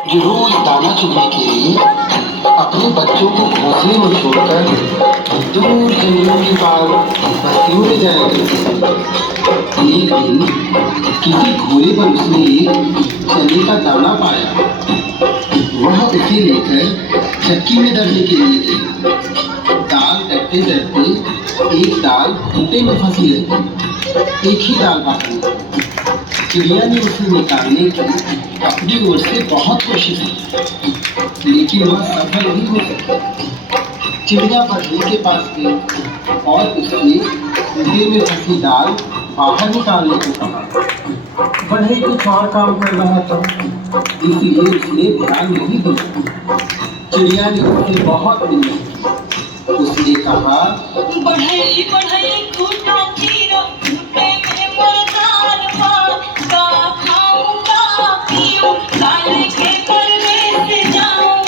जो रोज दाना चुगने के लिए अपने बच्चों को घोंसले में छोड़कर दूर जंगलों के पार बस्तियों में जाया करते। एक दिन किसी घोड़े पर उसने एक चने का दाना पाया। वह उसे लेकर चक्की में दरने के लिए गई। दाल दरते दरते एक दाल खूंटे में फंसी रही। एक ही दाल बाकी। चिड़िया ने उसे निकालने की अपनी ओर से बहुत कोशिश की, लेकिन वह सफल नहीं हो सकी। चिड़िया बढ़ई के पास गई और उससे खूंटे में फंसी दाल बाहर निकालने को कहा। बढ़ई कुछ और काम कर रहा था, इसलिए उसने ध्यान नहीं दिया। चिड़िया ने उससे बहुत मिन्नत की। उसने कहा, बढ़ई बढ़ई खूंटा चीरो, खूंटे में मोर दाल पा, का खाऊं का पीऊं, काले के परदेस जाऊं।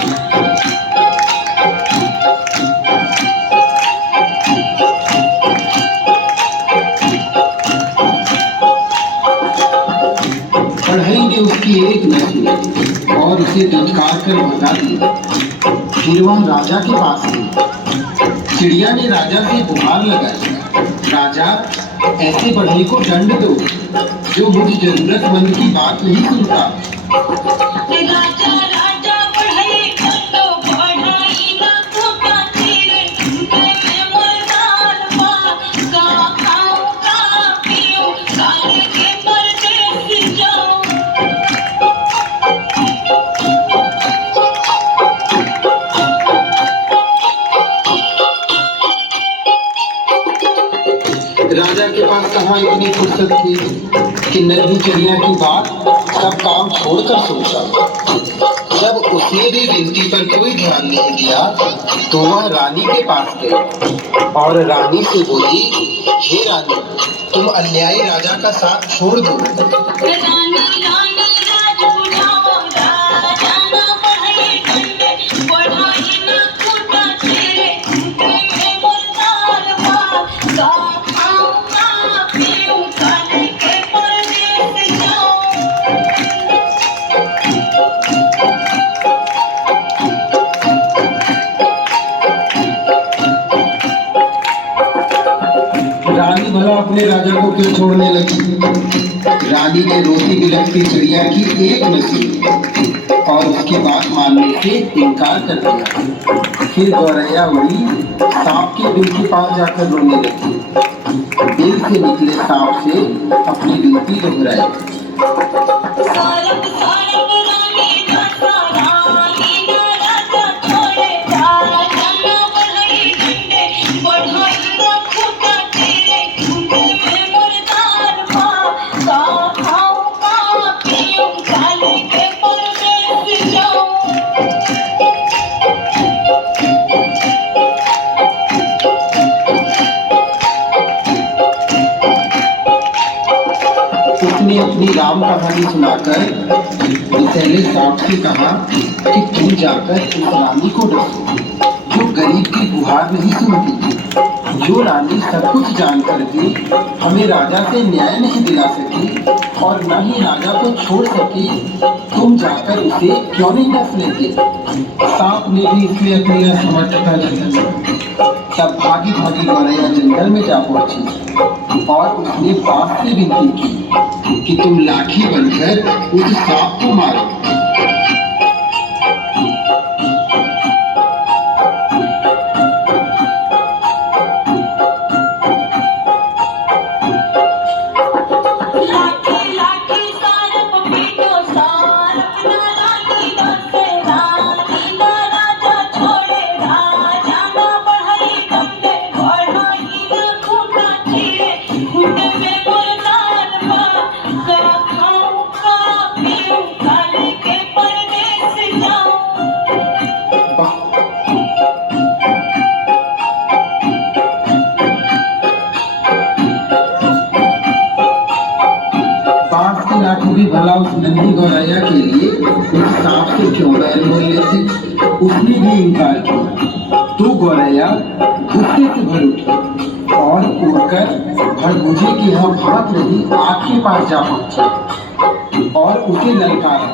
बढ़ई ने उसकी एक न सुनी और उसे धुतकार कर भगा दिया। फिर वह राजा के पास गई। चिड़िया ने राजा से गुहार लगाई, राजा, ऐसे बढ़ई को दंड दो जो मुझ जरूरतमंद की बात नहीं सुनता। राजा राजा बढ़ई दंडो, बढ़ई ना खूंटा चीरे, खूंटे में मोर दाल पा, का खाऊं का पीऊं, काले के परदेस जाऊं। राजा के पास कहाँ इतनी फुर्सत थी कि नन्ही चिड़िया की बात सब काम छोड़कर सोचा। जब उसने भी विनती पर कोई ध्यान नहीं दिया तो वह रानी के पास गई और रानी से बोली, हे रानी, तुम अन्यायी राजा का साथ छोड़ दो। रानी रानी राज बुझाओ, राजा ना बढ़ई दंडे, बढ़ई ना खूंटा चीरे, खूंटे में मोर दाल पा, का खाऊं का पीऊं, काले के परदेस जाऊं। रानी भला अपने राजा को क्यों छोड़ने लगी? रानी ने रोती बिलखती चिड़िया की एक न सुनी और उसकी बात मानने से इनकार कर दिया। फिर गौरैया उड़ी सांप के बिल के पास जाकर रोने लगी। बिल से निकले सांप से अपनी विनती दोहराई। सारंग सारंग रानी दासा, रानी ना राजा छोड़े, राजा ना बढ़ई दंडे, बढ़ई ना खूंटा चीरे, खूंटे में मोर दाल पा, का खाऊं का पीऊं, काले के परदेस जाऊं। उसने अपनी राम कहानी सुनाकर विषैले सांप से कहा कि तुम जाकर इस रानी को डसो जो गरीब की गुहार नहीं सुनती, जो रानी सब कुछ जानकर भी हमें राजा से न्याय नहीं दिला सकी और न ही राजा को छोड़ सकी। तुम जाकर उसे क्यों नहीं डस लेते? सांप ने भी इसमें अपनी असमर्थता जताई। तब भागी भागी गौरैया जंगल में जा पहुंची और उसने बाप से विनती की कि तुम लाठी बनकर उस सांप को मारो। लाठी लाठी सारप पीटो, सारप ना रानी डसे, रानी ना राजा छोड़े, राजा ना बढ़ई दंडे, बढ़ई ना खूंटा चीरे, खूंटे में मोर दाल पा, का खाऊं का पीऊं, काले के परदेस जाऊं। बाप की लाठी भी भला उस नन्ही गौरैया के लिए उस सांप से क्यों बैर बोल लेती? उसने भी इनकार किया। तो गौरैया गुस्से से भर उठी और उड़कर भड़बूझे की यह भाग रही आग के पास जा पहुंची। और उसे ललकारा,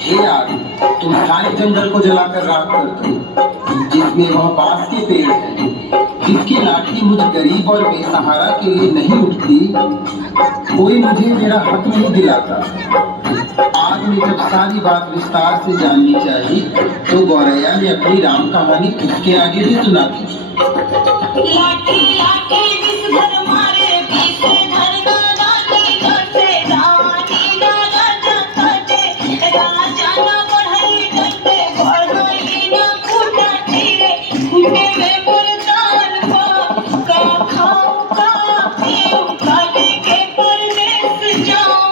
हे आग, तुम सारे जंगल को जलाकर राख कर दो, जिसमें वह बांस के पेड़ है, जिसकी लाठी मुझ गरीब और बेसहारा के लिए नहीं उठती, कोई मुझे मेरा हक नहीं दिलाता। आग ने जब सारी बात विस्तार से जाननी चाहिए तो गौरैया ने अपनी राम कहानी उसके आगे भी सुना दी। लाठी लाठी विषधर मारे, विषधर दादानी डसे, रानी ना राजा काटे, राजा ना बढ़ई डंडे, बढ़ई ना खूंटा चीरे, खूंटे में मुर्दान पा, का खाऊं का पीऊं, काले के परदेस जाऊं।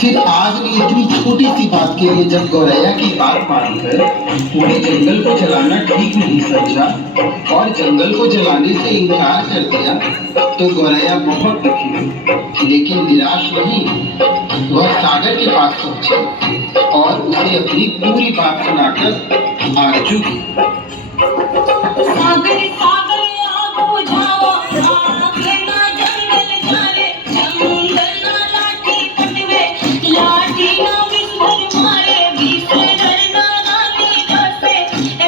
फिर आग ने इतनी छोटी सी बात के लिए जब गौरैया की बात मानकर पूरे जंगल को जलाना ठीक नहीं समझा और जंगल को जलाने से इनकार कर दिया तो गौरैया बहुत दुखी, लेकिन निराश नहीं, वह सागर के पास पहुंची और उसे अपनी पूरी बात सुनाकर आरजू की। सागर सागर आग बुझाओ, आग ना जंगल जारे, जंगल ना लाठी पटवे, लाठी ना विषधर मारे, विषधर ना रानी डसे,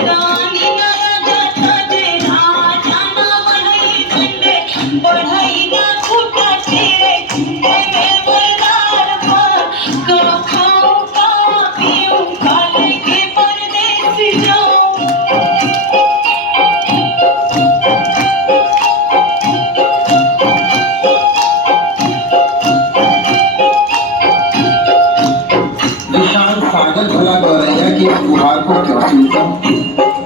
रानी ना राजा ताजे, राजा ना बढ़ई डंडे, बढ़ई ना खूंटा चीरे, खूंटे में मुर्दार पा, का खाऊं का पीऊं, काले के परदेस जाऊं। विशाल सागर भला गौरैया के इस गुहार को क्यों सुनता?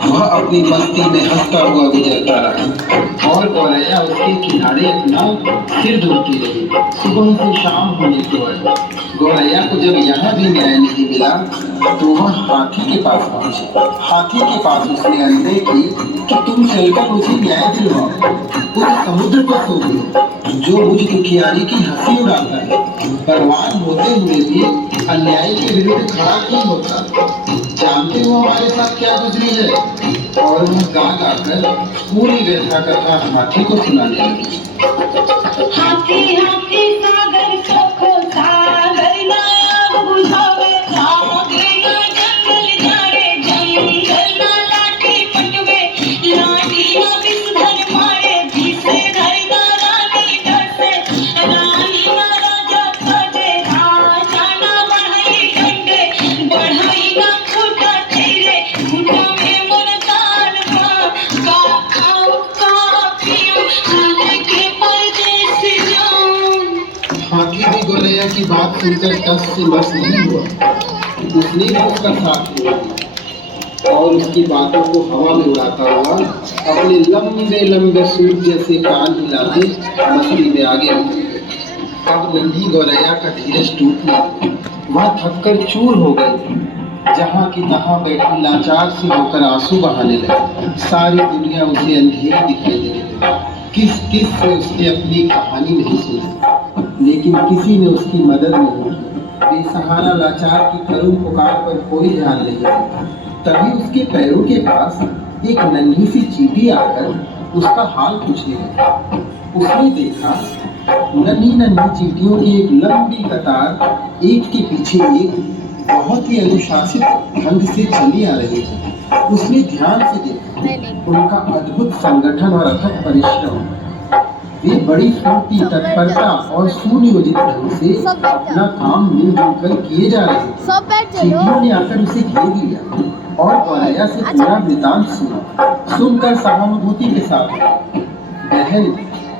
वह अपनी मस्ती में हंसता हुआ गुजरता रहा और गौरैया उसके किनारे अपना सिर धुलती रही। सुबह से शाम होने को आई। गौरैया को जब यहाँ भी न्याय नहीं मिला तो वह हाथी के पास पहुंची। हाथी के पास उसने अर्जी की कि तुम चलकर मुझे न्याय दिलवाओ, उस समुद्र को सौंप दो जो मुझ दुखियारी की हंसी उड़ाता है, बलवान होते हुए भी अन्याय के विरुद्ध खड़ा नहीं होता। जानते हो हमारे साथ क्या गुजरी है? और वह गा गाकर पूरी व्यथा कथा हाथी को सुनाने लगी। हाथी हाथी सागर सोखो, सागर ना आग बुझावे, आग ना जंगल जारे, जंगल ना लाठी पटवे, लाठी ना विषधर मारे, विषधर ना रानी डसे, रानी ना राजा ताजे, राजा ना बढ़ई डंडे, बढ़ई ना खूंटा चीरे, खूंटा में मुर्दार पा, का खाऊं का पीऊं, काले के परदेस जाऊं। हाथी भी गौरैया की बात सुनकर टस से मस नहीं हुआ। उसने भी उसका साथ दिया और उसकी बातों को हवा में उड़ाता हुआ अपने लंबे लंबे सूट जैसे कान हिलाते मस्ती में आगे बढ़ गए। अब नन्ही गौरैया का धीरज टूटने, वह थककर चूर हो गई। जहाँ की तहाँ बैठी लाचार सी होकर आंसू बहाने लगी। सारी दुनिया उसे अंधेरी दिखाई देने लगी। किस किस से उसने अपनी कहानी नहीं सुनी, लेकिन किसी ने उसकी मदद नहीं की। बेसहारा लाचार की करुण पुकार पर कोई ध्यान नहीं देता। तभी उसके पैरों के पास एक नन्ही सी चींटी आकर उसका हाल पूछने लगी। उसने देखा नन्ही नन्ही चींटियों की एक लंबी कतार एक के पीछे एक बहुत ही अनुशासित ढंग से चली आ रही थी। उसने ध्यान से देखा उनका अद्भुत संगठन और अथक परिश्रम। वे बड़ी फुर्ती, तत्परता और सुनियोजित ढंग से अपना काम मिलजुल कर किए जा रहे थे। चींटियों ने आकर उसे घेर लिया और गौरैया से पूरा वृतांत सुना। सुनकर सहानुभूति के साथ, बहन,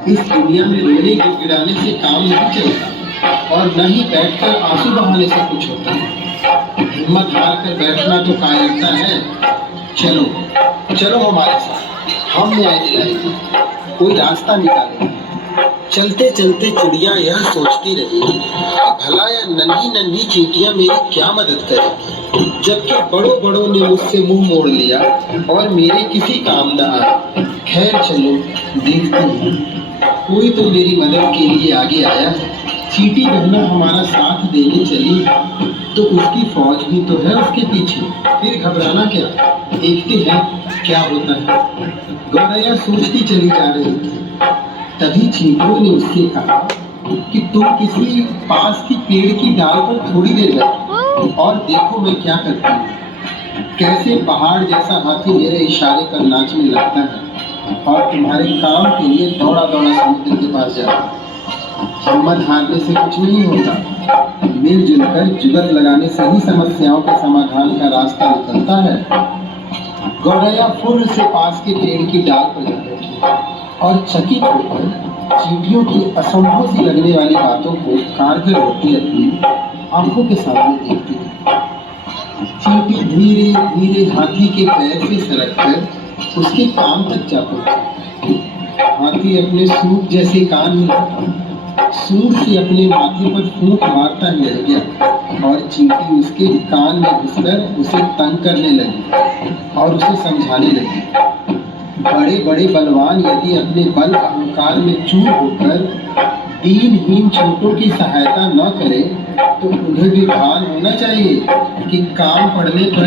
इस दुनिया में रोने गिड़गिड़ाने से काम नहीं चलता और न ही बैठकर आंसू बहाने से कुछ होता है। हिम्मत हार कर बैठना तो कायरता है। चलो चलो हमारे साथ, हम न्याय दिलाएंगे, कोई रास्ता निकालेंगे। चलते चलते चिड़िया यह सोचती रही कि भला यह नन्ही नन्ही चींटियां मेरी क्या मदद करेंगी, जबकि बड़ों बड़ों ने मुझसे मुंह मोड़ लिया और मेरे किसी काम न आए। खैर चलो, देखते हैं, कोई तो मेरी मदद के लिए आगे आया है। चींटी बहना हमारा साथ देने चली तो उसकी फौज भी तो है उसके पीछे, फिर घबराना क्या, देखते हैं क्या होता है। गौरैया सोचती चली जा रही थी। तभी चींटियों ने उससे कहा कि तुम किसी पास की पेड़ की डाल पर थोड़ी देर बैठो और देखो मैं क्या करती हूँ। कैसे पहाड़ जैसा हाथी मेरे इशारे पर नाचने लगता है और तुम्हारे काम के लिए दौड़ा दौड़ा समुद्र के पास जाता है। हिम्मत हारने से कुछ नहीं होता, मिलजुल कर जुगत लगाने से ही समस्याओं के समाधान का रास्ता निकलता है। गौरैया फुर्र से पास के पेड़ की डाल पर जा बैठी और चकित होकर चींटियों की असंभव सी लगने वाली बातों को कारगर होती अपनी आंखों के सामने देखती है। चींटी धीरे धीरे हाथी के पैर से सरककर उसके कान तक जा पहुंची। हाथी अपने सूप जैसे कान हिलाता, सूंड से अपने माथे पर फूंक मारता ही रह गया और चींटी उसके कान में घुसकर उसे तंग करने लगी और उसे समझाने लगी। बड़े बड़े बलवान यदि अपने बल अहंकार में चूर होकर दीनहीन छोटों की सहायता न करें तो उन्हें भी भान होना चाहिए कि काम पड़ने पर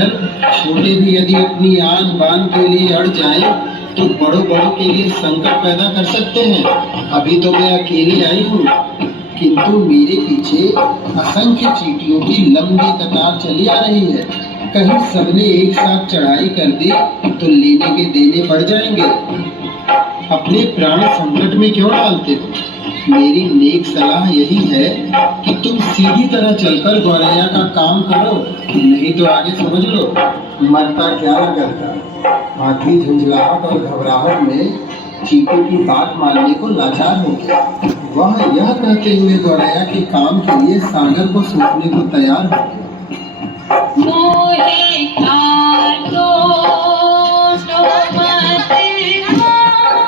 छोटे भी यदि अपनी आन बान के लिए अड़ जाएं तो बड़ों बड़ों के लिए संकट पैदा कर सकते हैं। अभी तो मैं अकेली आई हूँ, किंतु मेरे पीछे असंख्य चींटियों की लंबी कतार चली आ रही है। कहीं सबने एक साथ चढ़ाई कर दी तो लेने के देने पड़ जाएंगे। अपने प्राण संकट में क्यों डालते हो? मेरी नेक सलाह यही है कि तुम सीधी तरह चलकर गौरैया का काम करो, नहीं तो आगे समझ लो मरता क्या न करता। हाथी झुंझलाहट और घबराहट में चींटी की बात मानने को लाचार हो गया। वह यह कहते हुए गौरैया के काम के लिए सागर को सौंपने को तैयार हो गया। मोहे